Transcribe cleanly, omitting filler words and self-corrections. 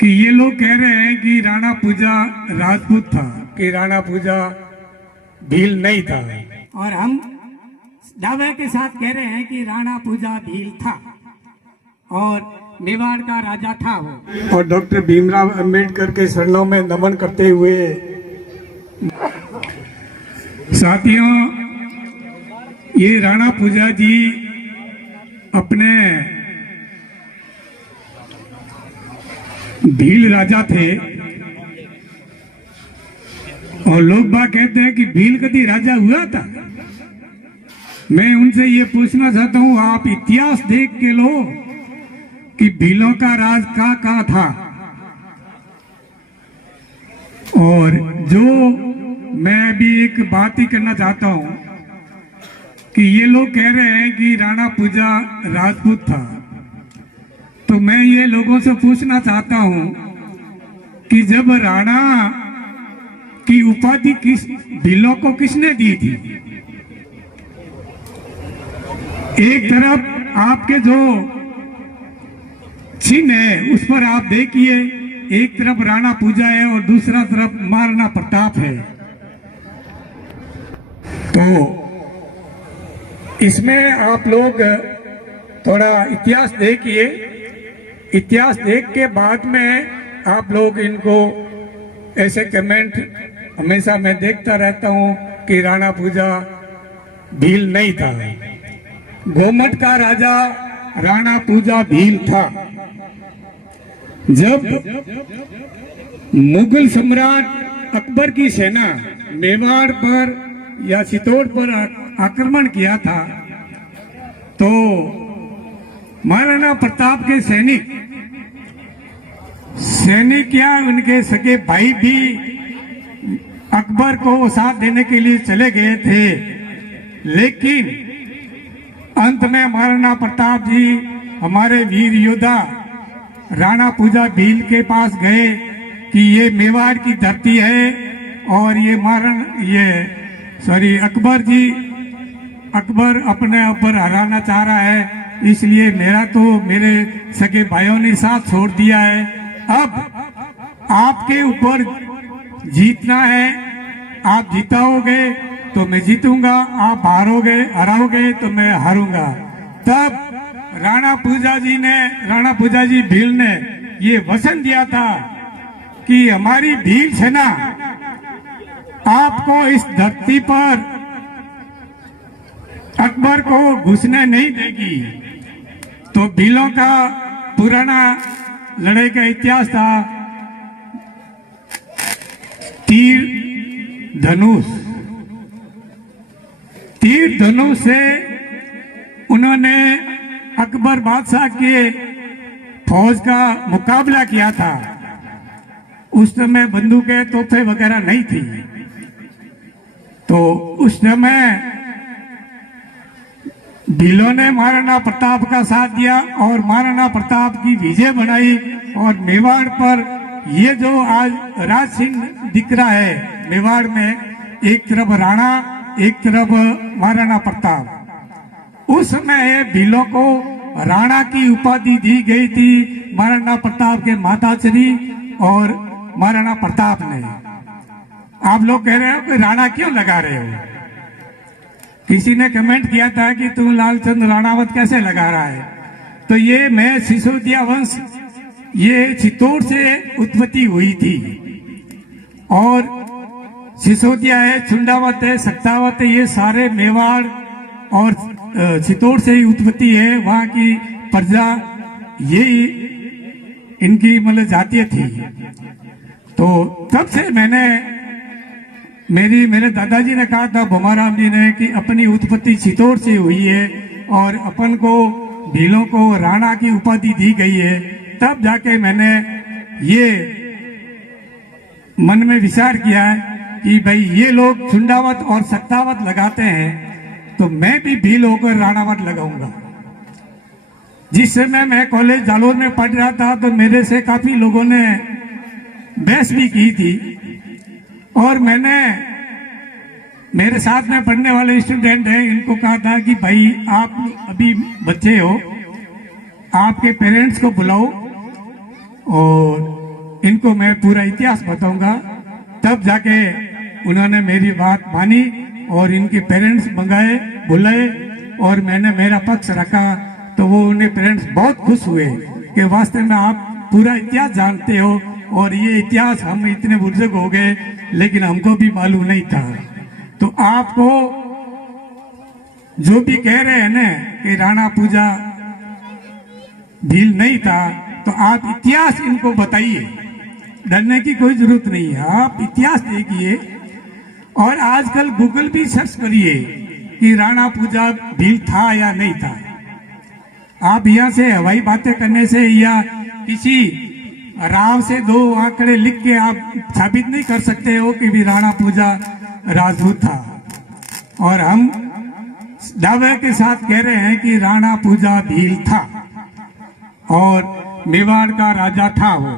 कि ये लोग कह रहे हैं कि राणा पूजा राजपूत था, कि राणा पूजा भील नहीं था, और हम दावे के साथ कह रहे हैं कि राणा पूजा भील था और मेवाड़ का राजा था वो। और डॉक्टर भीमराव अंबेडकर के शरणों में नमन करते हुए साथियों, ये राणा पूजा जी अपने भील राजा थे और लोग बात कहते हैं कि भील कभी राजा हुआ था। मैं उनसे ये पूछना चाहता हूं, आप इतिहास देख के लो कि भीलों का राज कहाँ था। और जो मैं भी एक बात ही करना चाहता हूं कि ये लोग कह रहे हैं कि राणा पूजा राजपूत था, तो मैं ये लोगों से पूछना चाहता हूं कि जब राणा की उपाधि किस भीलों को किसने दी थी? एक तरफ आपके जो चिन्ह है उस पर आप देखिए, एक तरफ राणा पूजा है और दूसरा तरफ महाराणा प्रताप है। तो इसमें आप लोग थोड़ा इतिहास देखिए, इतिहास देख के बाद में आप लोग इनको ऐसे कमेंट हमेशा मैं देखता रहता हूं कि राणा पूजा भील नहीं था। गोमट का राजा राणा पूजा भील था। जब मुगल सम्राट अकबर की सेना मेवाड़ पर या चित्तौड़ पर आक्रमण किया था, तो महाराणा प्रताप के सैनिक या उनके सगे भाई भी अकबर को साथ देने के लिए चले गए थे। लेकिन अंत में महाराणा प्रताप जी हमारे वीर योद्धा राणा पूजा भील के पास गए कि ये मेवाड़ की धरती है और ये अकबर अपने ऊपर हराना चाह रहा है, इसलिए मेरे सगे भाइयों ने साथ छोड़ दिया है। अब आपके ऊपर जीतना है, आप जिताओगे तो मैं जीतूंगा, आप हराओगे तो मैं हारूंगा। तब राणा पूजा जी भील ने ये वचन दिया था कि हमारी भील सेना आपको इस धरती पर अकबर को घुसने नहीं देगी। तो भीलों का पुराना लड़ाई का इतिहास था, तीर धनुष से उन्होंने अकबर बादशाह के फौज का मुकाबला किया था। उस समय बंदूकें तोपे वगैरह नहीं थी, तो उस समय भीलों ने महाराणा प्रताप का साथ दिया और महाराणा प्रताप की विजय बनाई। और मेवाड़ पर ये जो आज राज सिंह दिख रहा है मेवाड़ में, एक तरफ राणा एक तरफ महाराणा प्रताप। उस समय भीलों को राणा की उपाधि दी गई थी महाराणा प्रताप के माताश्री और महाराणा प्रताप ने। आप लोग कह रहे हो कि राणा क्यों लगा रहे हो? किसी ने कमेंट किया था कि तुम लालचंद राणावत कैसे लगा रहा है? तो ये मैं सिसोदिया वंश, ये चित्तौड़ से उत्पत्ति हुई थी और सिसोदिया है, चुंडावत है, सक्तावत है, ये सारे मेवाड़ और चित्तौड़ से ही उत्पत्ति है। वहां की प्रजा यही इनकी मतलब जातीय थी। तो तब से मेरे दादाजी ने कहा था, भोमाराम जी ने, कि अपनी उत्पत्ति चित्तौड़ से हुई है और अपन को भीलों को राणा की उपाधि दी गई है। तब जाके मैंने ये मन में विचार किया है कि भाई ये लोग चुंडावत और सक्तावत लगाते हैं, तो मैं भी भील होकर राणावत लगाऊंगा। जिस समय मैं कॉलेज जालोर में पढ़ रहा था तो मेरे से काफी लोगों ने बहस भी की थी और मैंने मेरे साथ में पढ़ने वाले स्टूडेंट हैं, इनको कहा था कि भाई आप अभी बच्चे हो, आपके पेरेंट्स को बुलाओ और इनको मैं पूरा इतिहास बताऊंगा, तब जाके उन्होंने मेरी बात मानी और इनके पेरेंट्स मंगाए, बुलाए और मैंने मेरा पक्ष रखा। तो वो उन्हें पेरेंट्स बहुत खुश हुए कि वास्तव में आप पूरा इतिहास जानते हो, और ये इतिहास हम इतने बुजुर्ग हो गए लेकिन हमको भी मालूम नहीं था। तो आपको जो भी कह रहे हैं ना कि राणा पूजा भील नहीं था, तो आप इतिहास इनको बताइए, डरने की कोई जरूरत नहीं है। आप इतिहास देखिए और आजकल गूगल भी सर्च करिए कि राणा पूजा भील था या नहीं था। आप यहाँ से हवाई बातें करने से या किसी राव से दो आंकड़े लिख के आप साबित नहीं कर सकते हो कि भी राणा पूजा राजपूत था। और हम दावे के साथ कह रहे हैं कि राणा पूजा भील था और मेवाड़ का राजा था वो।